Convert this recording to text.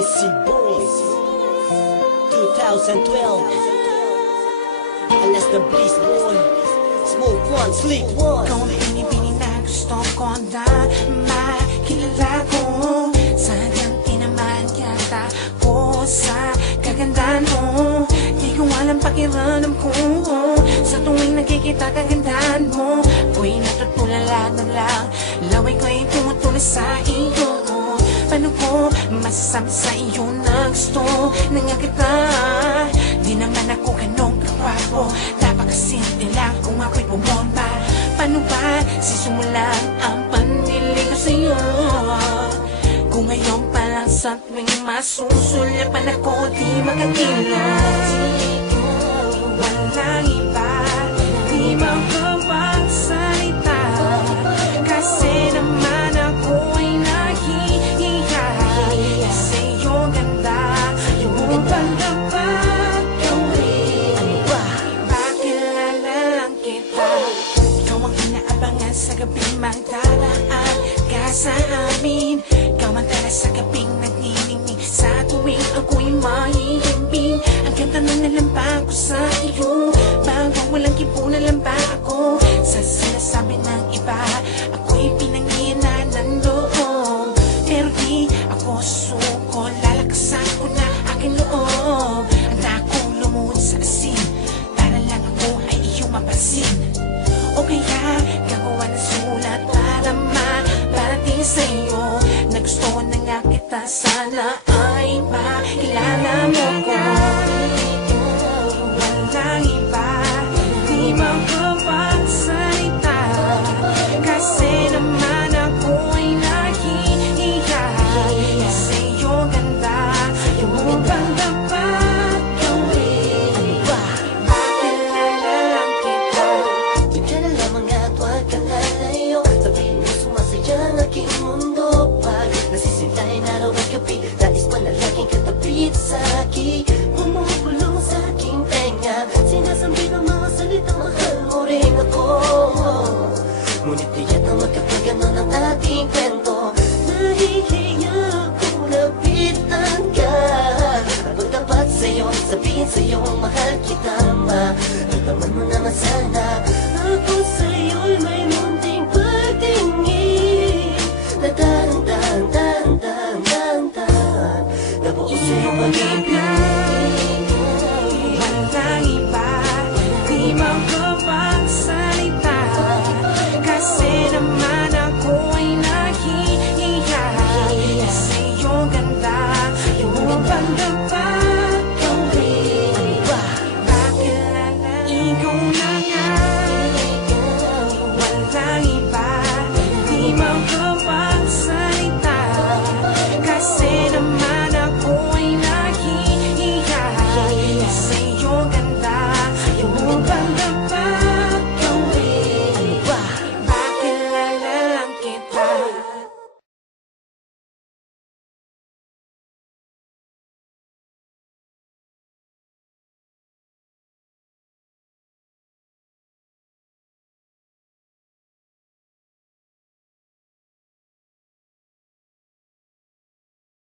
Easy Boys 2012. Alas the Bliss Boy, Smoke One, Sleep One. Kung pinipili na gusto ko na makilala ko, sadyang tinaman yata ko sa kagandahan mo. Di ko alam pakiramdam ko sa tuwing nakikita kagandahan mo. Ako'y natutulala na lang, laway ko'y tumutuloy sa iyo. Paano ko masasabi sa iyo na gusto na nga kita? Di naman ako ganong kakwapo, napakasimple lang kung ako'y bumomba. Paano ba sisimulan ang pandilig ko sa iyo? Kung ngayon pa lang sa tuwing masusulyapan ako, di makakilos. Walang iba, di makapagsalita, kasi naman ako'y nahihiya sa iyong ganda. Yung pagdapat gawin, ipakilala lang kita. Ikaw ang inaabangan sa gabing magdaraan ka sa amin. Ikaw ang tala sa gabing nagniningning sa tuwing ako'y mahihimbing. Ang ganda ng nalampa ko sa iyo, bago walang kipunan lang ba ako sa sinasabi ng iba? Ako'y pinanginan ng loob, pero di ako suko. Lalakasan ko na aking loob, handa akong lumuhod sa asin para lang ako ay iyong mapasin. O kaya gagawa ng sulat para maparating sa iyo na gusto na nga kita sana.